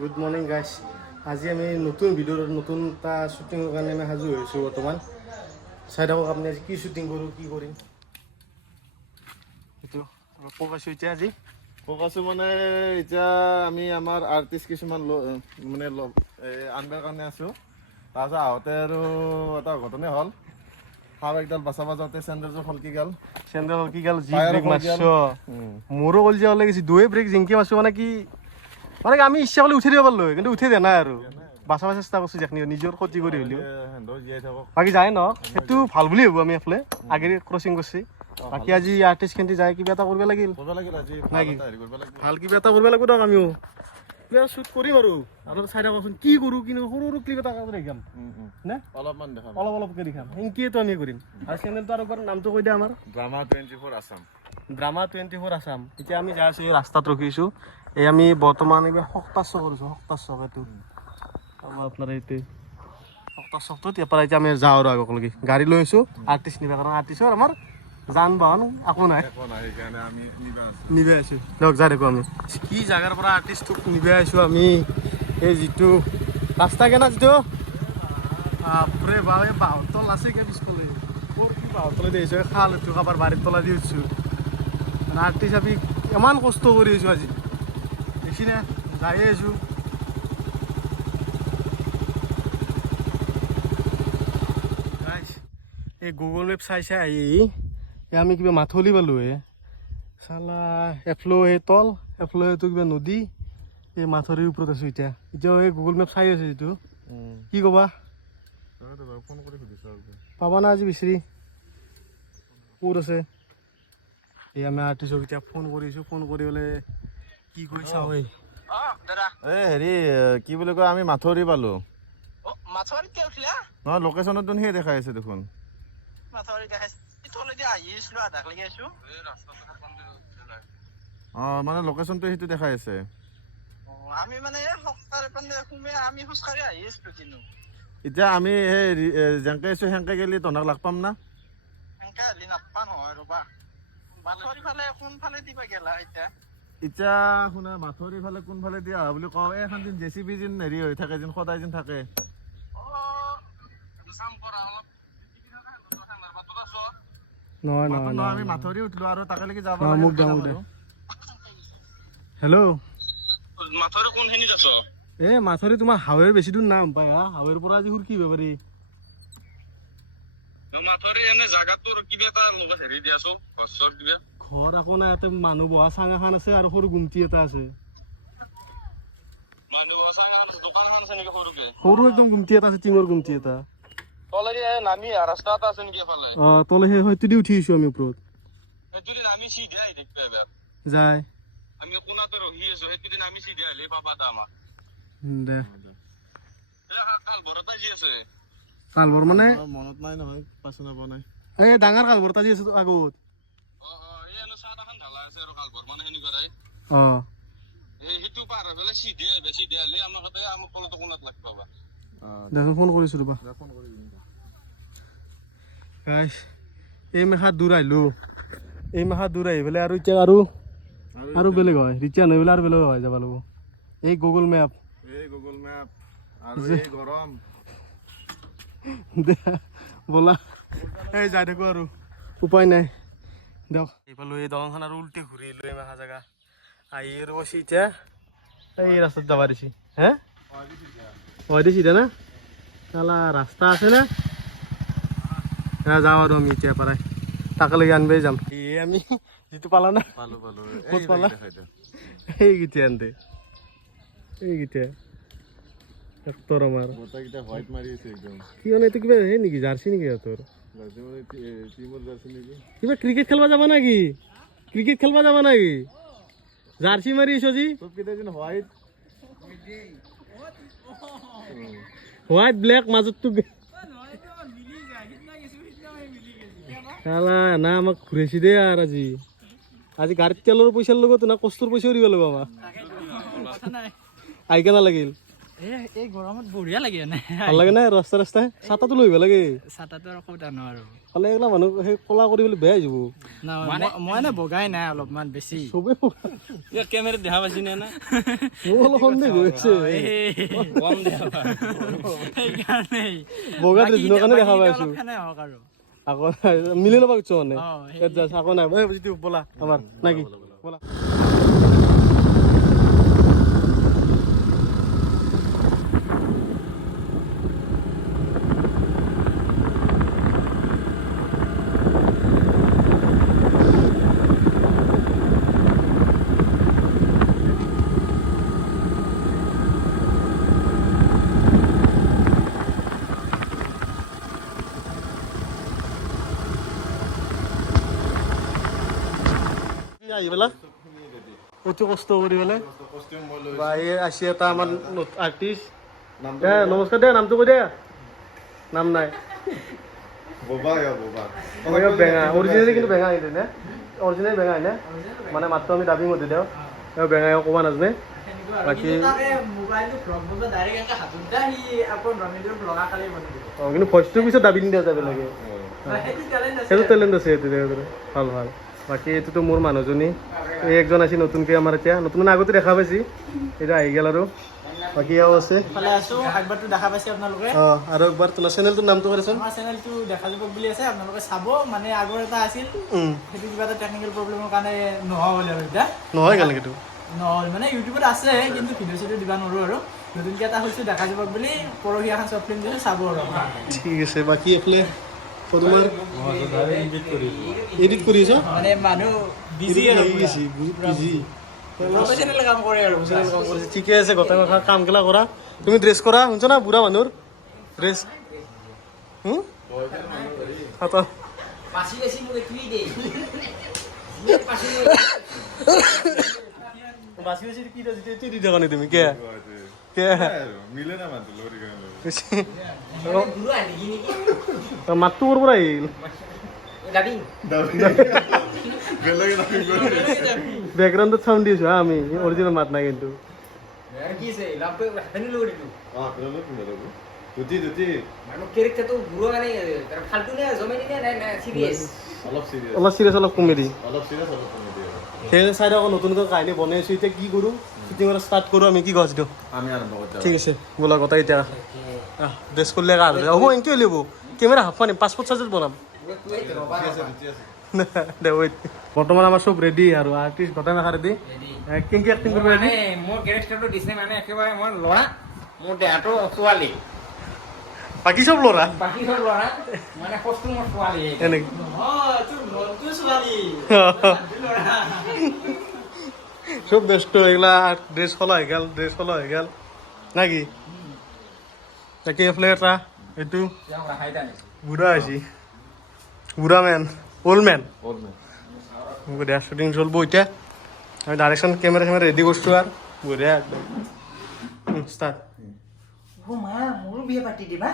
Good morning guys. আজি আমি নতুন ভিডিঅ'ত নতুন এটা শ্বুটিঙৰ কাৰণে আমি সাজু হৈছোঁ বৰ্তমান। চাই থাকক আপুনি আজি কি শ্বুটিং কৰোঁ, কি কৰিম সেইটো কৈ পাইছোঁ। এতিয়া আজি ফকাছো মানে এতিয়া আমি আমাৰ আৰ্টিষ্ট কিছুমান মানে আনবাৰ কাৰণে আছোঁ। তাৰপিছত আহোঁতে আৰু এটা ঘটনা হ'ল, সাপ একডাল বাচাব যাওঁতে চেণ্ডেলযোৰ খলকি গ'ল। চেণ্ডেল কি গাল যি ব্ৰেক মাৰছ, মোৰো কলজি ওলাই গৈছে। দুয়ে ব্ৰেক জিংকি মাৰছোঁ মানে কি আমি ইচ্ছা কৰিলে উঠি দিব পাৰিলোঁ, কিন্তু উঠি দিয়া নাই আৰু বাচাব চেষ্টা কৰিছোঁ যেখনি নিজৰ ক্ষতি কৰি হ'লেও। জীয়াই থাকক। বাকী যায় ন, সেইটো ভাল বুলি ভাবোঁ আমি এফালে আগেৰে ক্ৰচিং কৰিছে। বাকী আজি আৰ্টিষ্টখিনি যায় কিবা এটা কৰিব লাগিল, আজি ভাল কিবা এটা কৰিব লাগিব দিয়ক। আমিও কিবা শ্বুট কৰিম আৰু চাই থাককচোন কি কৰোঁ, কি নকৰোঁ। সৰু সৰু ক্লিপ এটা দেখাম নে, অলপমান দেখাম, অলপকৈ দেখাম। সেনেকৈতো আমি কৰিম। আৰু চেনেলটো আৰু নামটো কৈ দিয়া আমাৰ ড্ৰামা 24 আছাম। ড্ৰামা 24 আছাম। এতিয়া আমি যাই আছোঁ, এই ৰাস্তাত ৰখিছোঁ। এই আমি বৰ্তমান এইবাৰ সপ্তাহ চক কৰিছোঁ, সপ্তাহ চক এইটো আমাৰ আপোনাৰ এইটো সপ্তাহ চকটোত। ইয়াৰ পৰা এতিয়া আমি যাওঁ আৰু আগলৈকে গাড়ী লৈ আছোঁ আৰ্টিষ্ট নিবা কাৰণে। আৰ্টিষ্টৰ আমাৰ যান বাহন একো নাই, সেইকাৰণে আমি নিবাই আছোঁ। দিয়ক যাই দেখোঁ আমি কি জাগাৰ পৰা আৰ্টিষ্টক নিবাই আছোঁ আমি। এই যিটো ৰাস্তা কেনা যিটো বাপৰে বাপ, এই বাঁহৰ তল আছে কি পিছফালে, ক'ৰ কি বাঁহৰ তলে দি আহিছোঁ। এই খাল এইটো কাৰোবাৰ বাৰীৰ তলা দি উঠিছোঁ। আৰ্টিষ্ট আমি ইমান কষ্ট কৰি আছোঁ আজি, দেখি নে যায়ে আছোঁ। এই গুগল মেপ চাই চাই আহি আমি কিবা মাথলি পালোঁ। চালা এফ্লো সেই তল, এফ্লো সেইটো কিবা নদী, এই মাথৰিৰ ওপৰত আছোঁ এতিয়া। এতিয়াও এই গুগল মেপ চাই আছে এইটো। কি ক'বা, ফোন কৰি সুধিছোঁ পাবা না আজি বিচাৰি ক'ত আছে। এই আমি আৰ্টিষ্টক এতিয়া ফোন কৰিছোঁ, ফোন কৰি পেলাই কি কৰি চাওঁ। হেৰি কি বুলি কয়, আমি মাথৰি পালোঁ। নহয় লোকেশ্যনত সেই দেখাই আছে দেখোন। মানে লোকেশ্যনটো সেইটো দেখাই আছে। এতিয়া আমি সেই যেনেকে আছোঁ সেনেকে গেলি তহঁতক লগ পাম না? এতিয়া শুনা, মাথৰি ফালে কোনফালে দিয়া বুলি কওঁ, এইখন যেন JCB যেন হেৰি হৈ থাকে, যেন সদায় যেন থাকে। নহয় আমি মাথৰি উঠিলো আৰু তাকে লাগি যাব মোক লাগে। হেল্ল', মাথৰি কোনখিনিত আছ? এই মাথৰি তোমাৰ হাৱেৰ বেছি দূৰ নাম পায়। হাৱেৰ পৰা আজি কি হ'ব পাৰি। ঘৰ আকৌ নাই, ইয়াতে মানুহ বহা চাং এখন আছে আৰু সৰু গুমটি এটা আছে। সৰু একদম গুমটি এটা আছে, টিঙৰ গুমটি এটা। তলে হয়তো দি উঠি আহিছোঁ আমি ওপৰত। যায় দে কালভৰ মানে মনত নাই নহয়, পাছ নাপোৱা নাই। এই ডাঙৰ কালভৰ এটা যি আছে আগত। দেচোন ফোন কৰিছোঁ ৰ'বা। গাইছ এই মেখাত দূৰ আহিলোঁ, এই মেখাত দূৰ আহি পেলাই আৰু এতিয়া আৰু বেলেগ হয়। ৰিটাৰ্ণ হৈ পেলাই আৰু বেলেগ হয় যাব লাগিব। এই গুগল মেপ আৰু এই গৰম দে ব'লা, এই যাই থাকোঁ আৰু উপায় নাই দিয়ক। এইফালে এই দলংখন আৰু উল্টি ঘূৰি আহিলোঁ এই মেখা জেগা আহি আৰু কৈছে এতিয়া এই ৰাস্তাত যাবা দিছি। হয় দিছি দে না চালা ৰাস্তা আছে না। যাওঁ আৰু আমি এতিয়া পৰাই তাকেলৈকে আনবাই যাম। এই আমি যিটো পালা না, ক'ত পালা? এইকেইটা আনতে এইকেইটা আমাৰ হোৱাইট মাৰি আছে একদম। কি মানে এইটো কিবা সেই নেকি, জাৰ্চি নেকি সিহঁতৰ? কিবা ক্ৰিকেট খেলবা যাবা নাকি? ক্ৰিকেট খেলবা যাবা নাকি? জাৰ্চি মাৰি আছ যি হোৱাইট ব্লেক মাজতটো না আমাক ঘূৰাইছি দেই। আৰু আজি গাড়ীত তেলৰ পইচাৰ লগত না কষ্টৰ পইচাও দিব লাগিব আমাক। আহি কেনে লাগিল এই গৰমত বঢ়িয়া লাগে এনে ভাল লাগে না ৰাস্তা ৰাস্তাই ছাতাটো লৈ আহিব লাগে ছাতাটো আৰু ক'ত আনো আৰু খালে এইগিলা মানুহ সেই কলা কৰি পেলাই বেয়া হৈ যাব মই এনে বগাই নাই অলপমান বেছি চবেই ইয়াৰ কেমেৰাত দেখা পাইছি নে না মোৰ অলপ সন্দেহ হৈ আছে কম দেখা সেইকাৰণেই বগা দিনৰ কাৰণে দেখা পাই আছো সেনে হওক আৰু আকৌ মিলি ল'ব খুজিছো মানে সেই আকৌ নাই যিটো ব'লা আমাৰ নাকি ব'লা আহি পেলা অতি কষ্ট কৰি পেলাই বা এই আছে এটা আমাৰ আৰ্টিষ্ট নমস্কাৰ দে নামটো কৈ দে নাম নাই বেঙা অৰিজিনেলি কিন্তু বেঙা আহিলে নে অৰিজিনেল বেঙা আহিলে মানে মাত্ৰ আমি দাবী মতে দিওঁ বেঙাই ক'ব নাজানে বাকী কিন্তু ভইচটোৰ পিছত দাবী নিদিয়া যাব লাগে সেইটো টেলেণ্ট আছে ভাল ভাল বাকী এইটোতো মোৰ মানুহজনী এই একজন আছে নতুনকৈ আমাৰ এতিয়া নতুন মানে আগতে দেখা পাইছি এতিয়া আহি গ'ল আৰু বাকী এও আছে ভালে আছো একবাৰটো দেখা পাইছে আপোনালোকে অঁ আৰু একবাৰ তোমাৰ চেনেলটোৰ নামটো কৰেচোন আমাৰ চেনেলটো দেখা যাব বুলি আছে আপোনালোকে চাব মানে আগৰ এটা আছিল সেইটো কিবা এটা টেকনিকেল প্ৰব্লেমৰ কাৰণে নোহোৱা হ'ল আৰু এতিয়া নহয় কেনেকৈ এইটো নহ'ল মানে ইউটিউবত আছে কিন্তু ভিডিঅ' চিডিঅ' দিব নোৱাৰোঁ আৰু নতুনকৈ এটা হৈছে দেখা যাব বুলি পৰহি এখন শ্বৰ্ট ফিল্ম দিছে চাব আৰু ঠিক আছে বাকী এইফালে তোমাৰ এডিট কৰি আছ মানে মানুহ বিজি আৰু বিজি প্ৰফেচনেল কাম কৰে আৰু ঠিকে আছে গোটেই কথা কামগিলা কৰা তুমি ড্ৰেছ কৰা শুনছ না বুঢ়া মানুহৰ ড্ৰেছ বাচি বাচি কি দি থাকা নি তুমি কে কে মাতটো ক'ৰ পৰা আহিল বেকগ্ৰাউণ্ডত চাউণ্ড দিছো হা আমি অৰিজিনেল মাত নাই কিন্তু অলপ চিৰিয়াছ অলপ কমেডি সেই চাইড আকৌ নতুনকৈ কাহিনী বনাইছো এতিয়া কি কৰোঁ শ্বুটিং ষ্টাৰ্ট কৰোঁ আমি কি গছ দিওঁ ঠিক আছে বোলা কথা এতিয়া ড্ৰেছ কৰিলে হ'ব এনেকৈ উলিয়াব কেমেৰা হাফ পানী 5 ফুট চাইজত বনাম দে ৱেইট বৰ্তমান আমাৰ চব ৰেডি আৰু আৰ্টিষ্ট গোটেই মেখা ৰেডি কেনেকৈ এক্টিং কৰিব ৰেডি মোৰ কেৰেক্টাৰটো দিছে মানে একেবাৰে মই ল'ৰা মোৰ দেহাটো ছোৱালী বাকী চব ল'ৰা বাকী চব ল'ৰা মানে কষ্টিং মোৰ ছোৱালী এনেকৈ চব ব্যস্ত এইগিলা ড্ৰেছ সলোৱা হৈ গ'ল না কি তাকে এইফালে এটা এইটো বুঢ়া হৈছে বুঢ়া মেন অল্ড মেন বঢ়িয়া শ্বুটিং চলিব এতিয়া আমি ডাইৰেকশ্যন কেমেৰা চেমেৰা ৰেডি কৰিছোঁ আৰু বঢ়িয়া একদম ষ্টাৰ্ট মোৰো বিয়া পাতি দিবা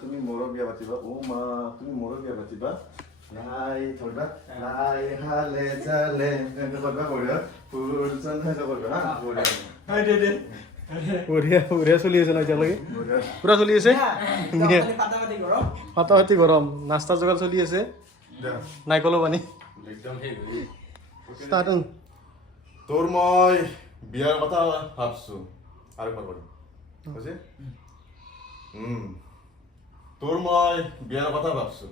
তুমি মোৰো বিয়া পাতিবা মা তুমি মোৰো বিয়া পাতিবা লাই ধৰবা লাই হালে চালে কৰবা বঢ়িয়া ফুল চন কৰবা হা বঢ়িয়া বঢ়িয়া চলি আছে ন এতিয়ালৈকে পুৰা চলি আছে পাতা পাতি গৰম নাস্তা যোগাৰ চলি আছে নাৰিকলৰ পানী ষ্টাৰ্ট তোৰ মই বিয়াৰ কথা ভাবছো আৰু একবাৰ কৰিম বুজি তোৰ মই বিয়াৰ কথা ভাবছো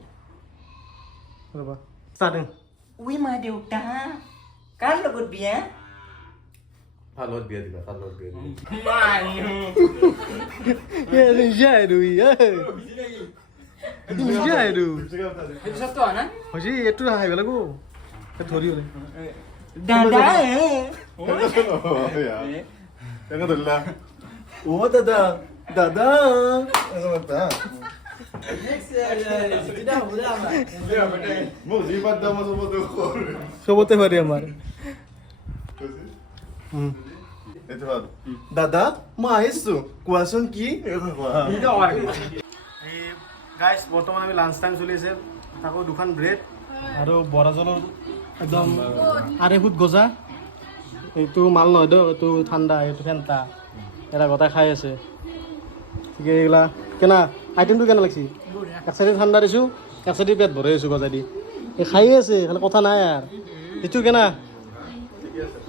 ৰ'বা ষ্টাৰ্ট উই মা দেউতা কাৰ লগত বিয়া ভাল লগত বিয়া দিবা ভাল লগত বিয়া দিবা নিজে আৰু নিজে আৰু হৈছে এইটো আহিব লাগিব ধৰি হ'লে দাদা ধৰিলা অ দাদা দাদা জিতুদা হ'ব দে আমাৰ মোক যি বাদ দাম চবতে কৰ চবতে পাৰি আমাৰ এইটো ভাল দাদা মই আহিছো কোৱাচোন কি গাইজ বৰ্তমান আমি লাঞ্চ টাইম চলি আছে তাকো দুখন ব্ৰেড আৰু বৰা জলৰ একদম 2.5 ফুট গজা এইটো মাল নহয় দে এইটো ঠাণ্ডা এইটো ফেণ্টা এটা গোটাই খাই আছে ঠিকে এইগিলা কেনা আইটেমটো কেনে লাগছি এক চাইডে ঠাণ্ডা দিছোঁ এক চাইডে পেট ভৰাই আছোঁ গজা দি এই খায়ে আছে খালি কথা নাই আৰু এইটো কেনা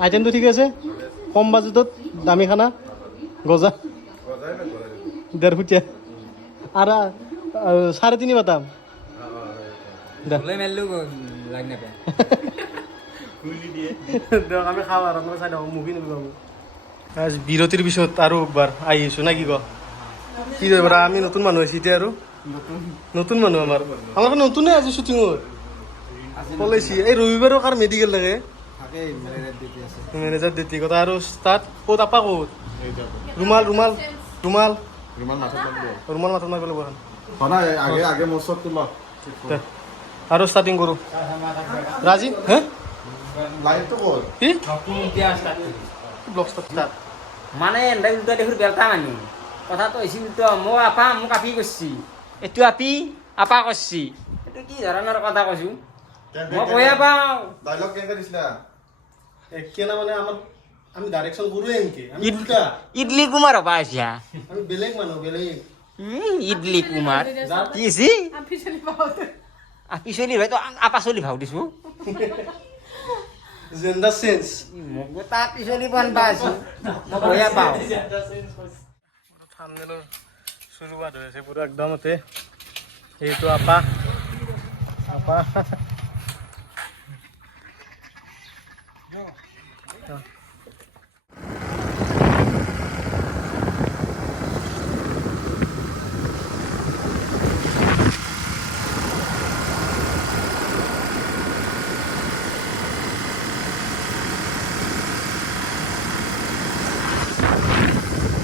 আইটেমটো ঠিক আছে কম বাজেটত দামী খানা গজা 1.5 ফুটীয়া আৰু 3.5 বাটাম লৈ মেলিলো লাগ নাপায় দিয়ক আমি খাওঁ আৰু আপোনালোকে চাই দিয়ক মুভি নিবিব বিৰতিৰ পিছত আৰু একবাৰ আহি আছোঁ না কি ক কি কৰিবা আমি নতুন মানুহ আছোঁ এতিয়া আৰু নতুন মানুহ আমাৰ নতুনে আজি শ্বুটিঙত পলাইছি এই ৰবিবাৰো কাৰ মেডিকেল লাগে মেনেজাৰ ডিউটি কথা আৰু ষ্টাৰ্ট ক'ত আপা ক'ত ৰুমাল ৰুমাল ৰুমাল ৰুমাল মাথাত মাৰিব ৰুমাল মাথাত মাৰিব লাগিব এখন সদায় আগে আগে মোৰ চব তোলা আৰু ষ্টাৰ্টিং কৰোঁ ৰাজি হে লাইনটো ক'ত কি ব্লগ ষ্টাৰ্ট মানে এনে উল্টা দেখোন বেলতা মানুহ কথাটো হৈছিল তো মই আপা মোক আপি কৰিছি এইটো আপি আপা কৰিছি এইটো কি ধৰণৰ কথা কৈছো মই কৈয়ে পাওঁ ডাইলগ কেনেকৈ দিছিলা একেনা মানে আমাৰ আমি ডাইৰেকশ্যন কৰোঁৱে এনেকৈ আমি উল্টা ইডলি কুমাৰ হবা আহিছা আমি বেলেগ মানুহ বেলেগ ইডলি কুমাৰ কি হৈছে আপি চলি ভাই তো আপা চলি ভাও দিছো জেণ্ডাৰ চেঞ্জ মোক তাত পিছলি বনবা আছো মই কৈয়ে পাওঁ থামনেলৰ শুৰুৱাত হৈ আছে পুৰা একদমতে এইটো আপা আপা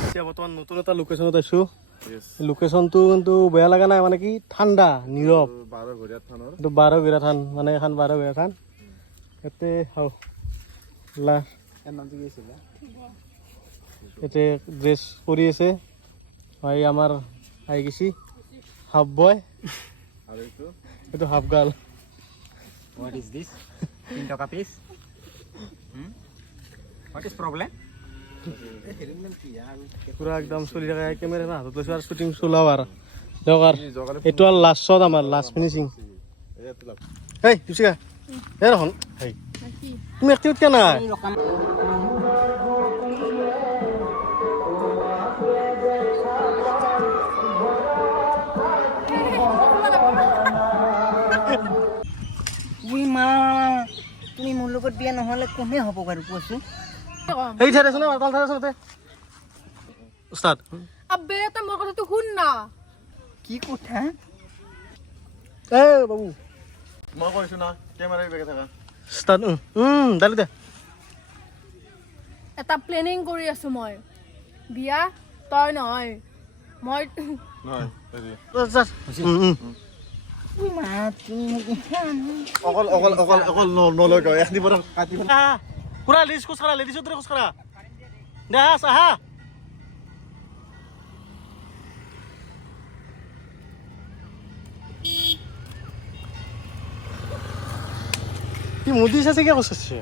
এতিয়া বৰ্তমান নতুন এটা লোকেশ্যনত আছোঁ লোকেশ্যনটো কিন্তু বেয়া লগা নাই মানে কি ঠাণ্ডা নীৰৱ 12 ঘৰীয়া থানৰ এইটো 12 ঘৰীয়া থান মানে এখন 12 ঘৰীয়া থান ইয়াতে লা ইয়াতে ড্ৰেছ কৰি আছে হয় আমাৰ আহি গৈছি হাফ বয় আৰু এইটো এইটো half girl what is this 3 টকা পিছ হোৱাট ইজ প্ৰব্লেম পুৰা একদম চলি থাকে কেমেৰা হাতত লৈছোঁ আৰু শ্বুটিং চলাওঁ আৰু দিয়ক আৰু এইটো আৰু লাষ্টত আমাৰ লাষ্ট ফিনিচিং এই দীপশিখা এই ৰখন হেই তুমি এক্টিভত কিয় নাই তুমি মোৰ লগত বিয়া নহ'লে কোনে হ'ব বাৰু কোৱাচোন এই ঠাই আছে ন তাল ঠাই আছে তাতে ষ্টাৰ্ট আবে তই মোৰ কথাটো শুন না কি কথা এই বাবু মই কৈছোঁ না কেমেৰা বেগে থাকা ষ্টাৰ্ট দালি দে এটা প্লেনিং কৰি আছো মই বিয়া তই নহয় মই নহয় হেৰি অকল অকল অকল অকল নলয় গৈ এক দিনৰ কাটিব পুৰা লিজ খোজ কাঢ়া লেডিছৰ দৰে খোজ কাঢ়া দে আহা কি মোদী চাইছে কিয় কৈছে